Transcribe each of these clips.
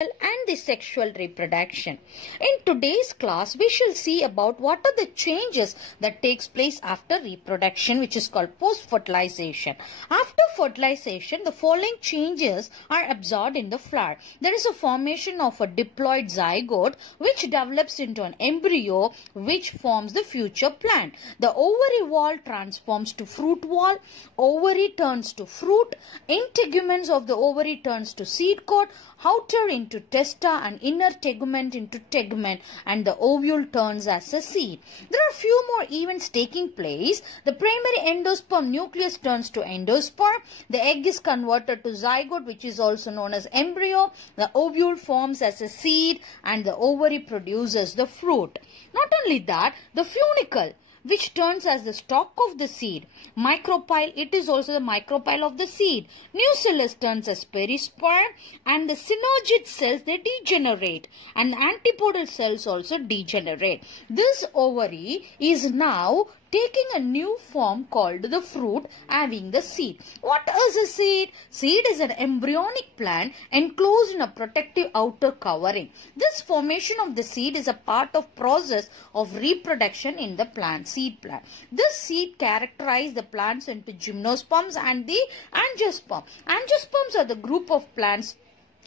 and the sexual reproduction. In today's class, we shall see about what are the changes that takes place after reproduction, which is called post-fertilization. After fertilization, the following changes are absorbed in the flower. There is a formation of a diploid zygote which develops into an embryo which forms the future plant. The ovary wall transforms to fruit wall, ovary turns to fruit, integuments of the ovary turns to seed coat, outer into testa and inner tegument into tegument, and the ovule turns as a seed. There are few more events taking place. The primary endosperm nucleus turns to endosperm. The egg is converted to zygote, which is also known as embryo. The ovule forms as a seed and the ovary produces the fruit. Not only that, the funicle, which turns as the stalk of the seed. Micropyle, it is also the micropyle of the seed. Nucellus turns as perisperm, and the synergid cells, they degenerate, and the antipodal cells also degenerate. This ovary is now taking a new form called the fruit, having the seed. What is a seed? Seed is an embryonic plant enclosed in a protective outer covering. This formation of the seed is a part of process of reproduction in the plant, seed plant. This seed characterize the plants into gymnosperms and the angiosperm. Angiosperms are the group of plants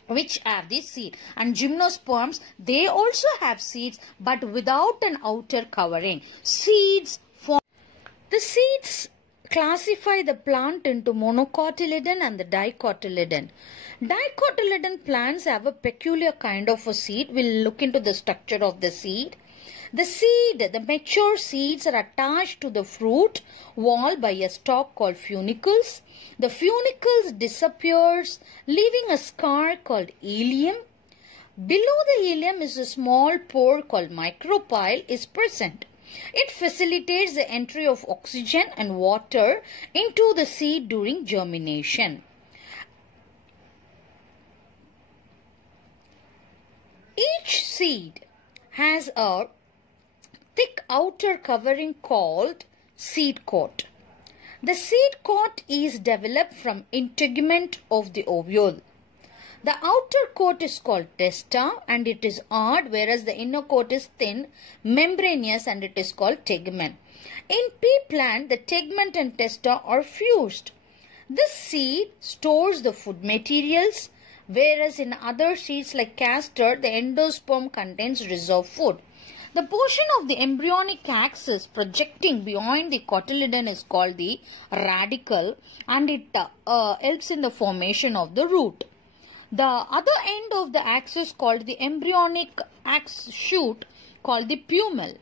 which have the seed, and gymnosperms, they also have seeds but without an outer covering. The seeds classify the plant into monocotyledon and the dicotyledon. Dicotyledon plants have a peculiar kind of a seed. We'll look into the structure of the seed. The mature seeds are attached to the fruit wall by a stalk called funicles. The funicles disappears, leaving a scar called ileum. Below the ileum is a small pore called micropyle is present. It facilitates the entry of oxygen and water into the seed during germination. Each seed has a thick outer covering called seed coat. The seed coat is developed from integument of the ovule. The outer coat is called testa and it is hard, whereas the inner coat is thin, membranous, and it is called tegument. In pea plant, the tegument and testa are fused. This seed stores the food materials, whereas in other seeds like castor, the endosperm contains reserve food. The portion of the embryonic axis projecting beyond the cotyledon is called the radicle, and it helps in the formation of the root. The other end of the axis called the embryonic shoot called the pumil.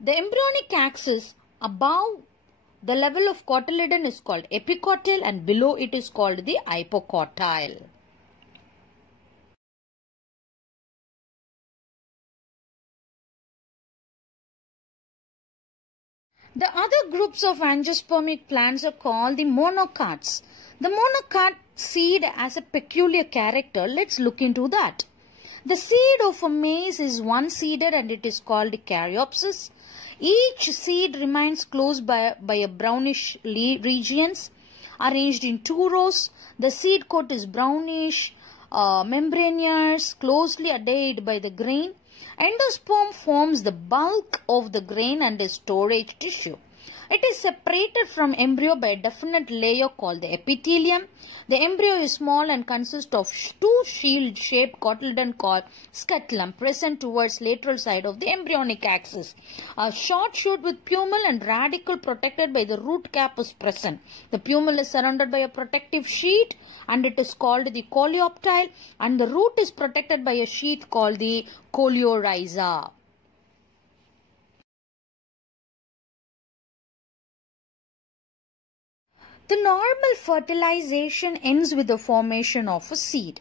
The embryonic axis above the level of cotyledon is called epicotyle and below it is called the hypocotyle. The other groups of angiospermic plants are called the monocots. The monocot seed has a peculiar character. Let's look into that. The seed of a maize is one-seeded and it is called caryopsis. Each seed remains closed by a brownish regions arranged in two rows. The seed coat is brownish, membranous, closely adhered by the grain. Endosperm forms the bulk of the grain and is storage tissue. It is separated from embryo by a definite layer called the epithelium. The embryo is small and consists of two shield-shaped cotyledon called scutellum present towards lateral side of the embryonic axis. A short shoot with pumil and radicle protected by the root cap is present. The pumil is surrounded by a protective sheet and it is called the coleoptile, and the root is protected by a sheath called the coleorhiza. The normal fertilization ends with the formation of a seed.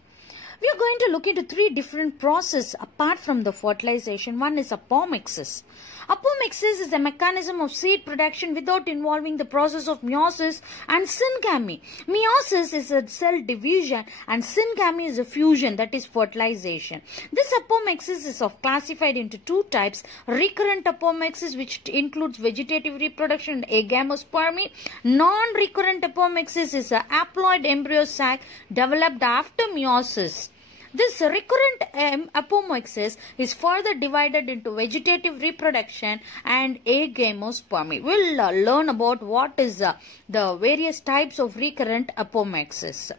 We are going to look into three different processes apart from the fertilization. One is apomixis. Apomixis is a mechanism of seed production without involving the process of meiosis and syngamy. Meiosis is a cell division and syngamy is a fusion, that is fertilization. This apomixis is classified into two types. Recurrent apomixis, which includes vegetative reproduction and agamospermy. Non-recurrent apomixis is a haploid embryo sac developed after meiosis. This recurrent apomixis is further divided into vegetative reproduction and agamospermy. We'll learn about what is the various types of recurrent apomixis.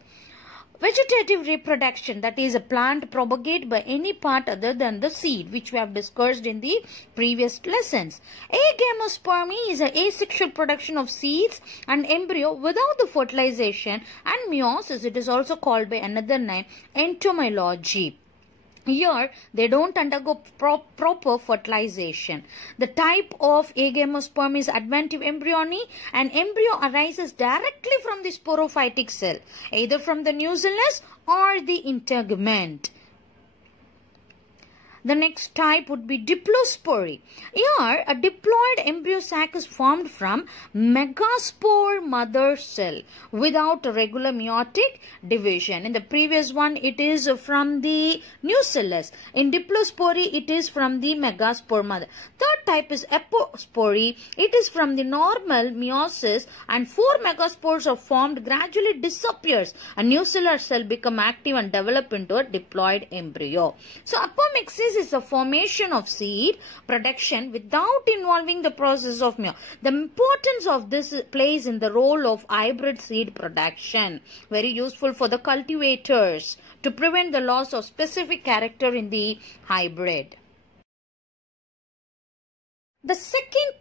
Vegetative reproduction, that is a plant propagate by any part other than the seed, which we have discussed in the previous lessons. Agamospermy is an asexual production of seeds and embryo without the fertilization, and meiosis, it is also called by another name, entomology. Here, they don't undergo proper fertilization. The type of agamosperm is adventive embryony. An embryo arises directly from the sporophytic cell, either from the nucellus or the integument. The next type would be diplospory. Here, a diploid embryo sac is formed from megaspore mother cell without a regular meiotic division. In the previous one, it is from the nucellus. In diplospory, it is from the megaspore mother. Third type is apospory. It is from the normal meiosis, and 4 megaspores are formed, gradually disappears. A nucellar cell become active and develop into a diploid embryo. So, apomixis is the formation of seed production without involving the process of meiosis. The importance of this plays in the role of hybrid seed production. Very useful for the cultivators to prevent the loss of specific character in the hybrid. The second